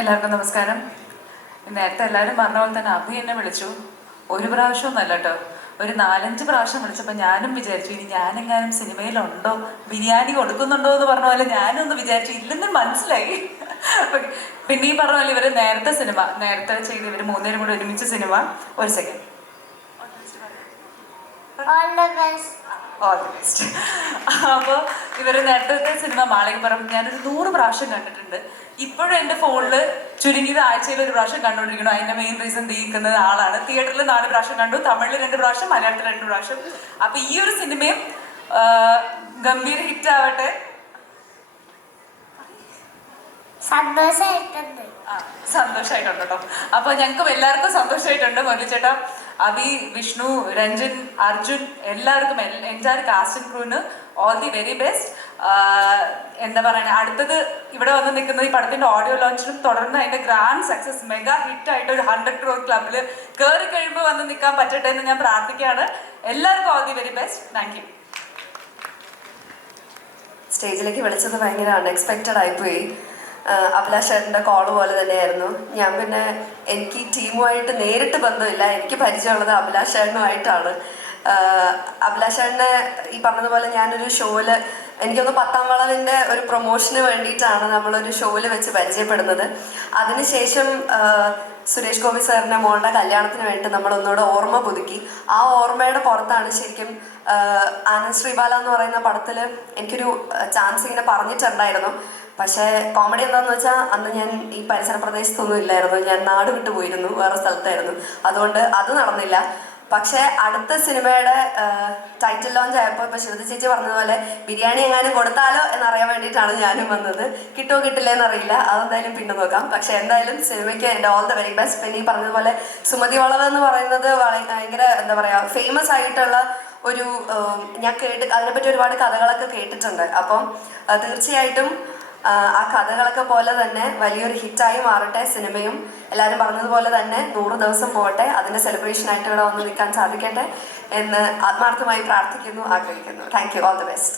എല്ലാവർക്കും നമസ്കാരം. നേരത്തെ എല്ലാവരും പറഞ്ഞ പോലെ തന്നെ അഭി എന്നെ വിളിച്ചു. ഒരു പ്രാവശ്യമൊന്നല്ല കേട്ടോ, ഒരു 4-5 പ്രാവശ്യം വിളിച്ചപ്പോൾ ഞാനും വിചാരിച്ചു ഇനി ഞാനെങ്ങാനും സിനിമയിലുണ്ടോ, ബിരിയാണി കൊടുക്കുന്നുണ്ടോ എന്ന് പറഞ്ഞ പോലെ ഞാനും ഒന്ന് വിചാരിച്ചു. ഇല്ലെന്ന് മനസ്സിലായി. പിന്നെ ഈ പറഞ്ഞ പോലെ ഇവർ നേരത്തെ ചെയ്ത് ഇവർ 3 പേരും കൂടെ ഒരുമിച്ച് സിനിമ. ഒരു സെക്കൻഡ്. All the best. അപ്പോൾ ഇവർ നേരത്തെ സിനിമ മാളികപ്പുറം ഞാനൊരു 100 പ്രാവശ്യം കണ്ടിട്ടുണ്ട്. ഇപ്പോഴും എൻ്റെ ഫോണിൽ ചുരുങ്ങിയത് ആഴ്ചയിൽ ഒരു പ്രാവശ്യം കണ്ടുകൊണ്ടിരിക്കണം. അതിൻ്റെ മെയിൻ റീസൺ തീർക്കുന്നത് ആളാണ്. തിയേറ്ററിൽ 4 പ്രാവശ്യം കണ്ടു, തമിഴിൽ 2 പ്രാവശ്യം, മലയാളത്തിൽ 2 പ്രാവശ്യം. അപ്പോൾ ഈ ഒരു സിനിമയും ഗംഭീര ഹിറ്റ് ആവട്ടെ. സന്തോഷമായിട്ടുണ്ട് കേട്ടോ. അപ്പൊ ഞങ്ങൾക്കും എല്ലാവർക്കും സന്തോഷമായിട്ടുണ്ട്. മുരളിച്ചേട്ടാ, അഭി, വിഷ്ണു, രഞ്ജൻ, അർജുൻ, എല്ലാവർക്കും എൻ്റെ കാസ്റ്റ് ആൻഡ് ക്രൂവിന് ഓൾ ദി വെരി ബെസ്റ്റ്. എന്താ പറയുക, അടുത്തത് ഇവിടെ വന്ന് നിൽക്കുന്നത് ഈ പടത്തിന്റെ ഓഡിയോ ലോഞ്ചിനും തുടർന്ന് അതിന്റെ ഗ്രാൻഡ് സക്സസ് മെഗാ ഹിറ്റ് ആയിട്ട് ഒരു 100 crore ക്ലബിൽ കയറി കഴിയുമ്പോൾ വന്ന് നിൽക്കാൻ പറ്റട്ടെ എന്ന് ഞാൻ പ്രാർത്ഥിക്കുകയാണ്. എല്ലാവർക്കും all the very best. Thank you. സ്റ്റേജിലേക്ക് വിളിച്ചത് ഭയങ്കര അൺഎക്സ്പെക്റ്റഡ് ആയിപ്പോയി. അഭിലാഷേട്ടൻ്റെ കോള് പോലെ തന്നെയായിരുന്നു. ഞാൻ പിന്നെ എനിക്ക് ഈ ടീമുമായിട്ട് നേരിട്ട് ബന്ധമില്ല, എനിക്ക് പരിചയമുള്ളത് അഭിലാഷേട്ടനുമായിട്ടാണ്. അഭിലാഷേട്ടനെ ഈ പറഞ്ഞതുപോലെ ഞാനൊരു ഷോയില്, എനിക്കൊന്ന് 10ാം വളവിൻ്റെ ഒരു പ്രൊമോഷന് വേണ്ടിയിട്ടാണ് നമ്മളൊരു ഷോയിൽ വെച്ച് പരിചയപ്പെടുന്നത്. അതിനുശേഷം സുരേഷ് ഗോപി സാറിൻ്റെ മോളുടെ കല്യാണത്തിന് വേണ്ടി നമ്മളൊന്നുകൂടെ ഓർമ്മ പുതുക്കി. ആ ഓർമ്മയുടെ പുറത്താണ് ശരിക്കും ആനന്ദ് ശ്രീബാല എന്ന് പറയുന്ന പടത്തിൽ എനിക്കൊരു ചാൻസ് ഇങ്ങനെ പറഞ്ഞിട്ടുണ്ടായിരുന്നു. പക്ഷേ കോമഡി എന്താണെന്ന് വെച്ചാൽ അന്ന് ഞാൻ ഈ പരിസര പ്രദേശത്തൊന്നും ഇല്ലായിരുന്നു, ഞാൻ നാട് വിട്ടു പോയിരുന്നു, വേറെ സ്ഥലത്തായിരുന്നു. അതുകൊണ്ട് അത് നടന്നില്ല. പക്ഷേ അടുത്ത സിനിമയുടെ ടൈറ്റിൽ ലോഞ്ച് ആയപ്പോൾ ഇപ്പോൾ ശ്രുതി ചേച്ചി പറഞ്ഞതുപോലെ ബിരിയാണി എങ്ങാനും കൊടുത്താലോ എന്നറിയാൻ വേണ്ടിയിട്ടാണ് ഞാനും വന്നത്. കിട്ടുമോ കിട്ടില്ലേ എന്നറിയില്ല, അതെന്തായാലും പിന്നെ നോക്കാം. പക്ഷേ എന്തായാലും സിനിമയ്ക്ക് എൻ്റെ ഓൾ ദ വെരി ബെസ്റ്റ്. പിന്നെ ഈ പറഞ്ഞതുപോലെ സുമതി വളവ് എന്ന് പറയുന്നത് ഭയങ്കര എന്താ പറയുക ഫേമസ് ആയിട്ടുള്ള ഒരു ഞാൻ അതിനെപ്പറ്റി ഒരുപാട് കഥകളൊക്കെ കേട്ടിട്ടുണ്ട്. അപ്പം തീർച്ചയായിട്ടും ആ കഥകളൊക്കെ പോലെ തന്നെ വലിയൊരു ഹിറ്റായി മാറട്ടെ സിനിമയും. എല്ലാവരും പറഞ്ഞതുപോലെ തന്നെ 100 ദിവസം പോകട്ടെ, അതിൻ്റെ സെലിബ്രേഷനായിട്ട് ഇവിടെ വന്ന് നിൽക്കാൻ സാധിക്കട്ടെ എന്ന് ആത്മാർത്ഥമായി പ്രാർത്ഥിക്കുന്നു, ആഗ്രഹിക്കുന്നു. Thank you. All the best.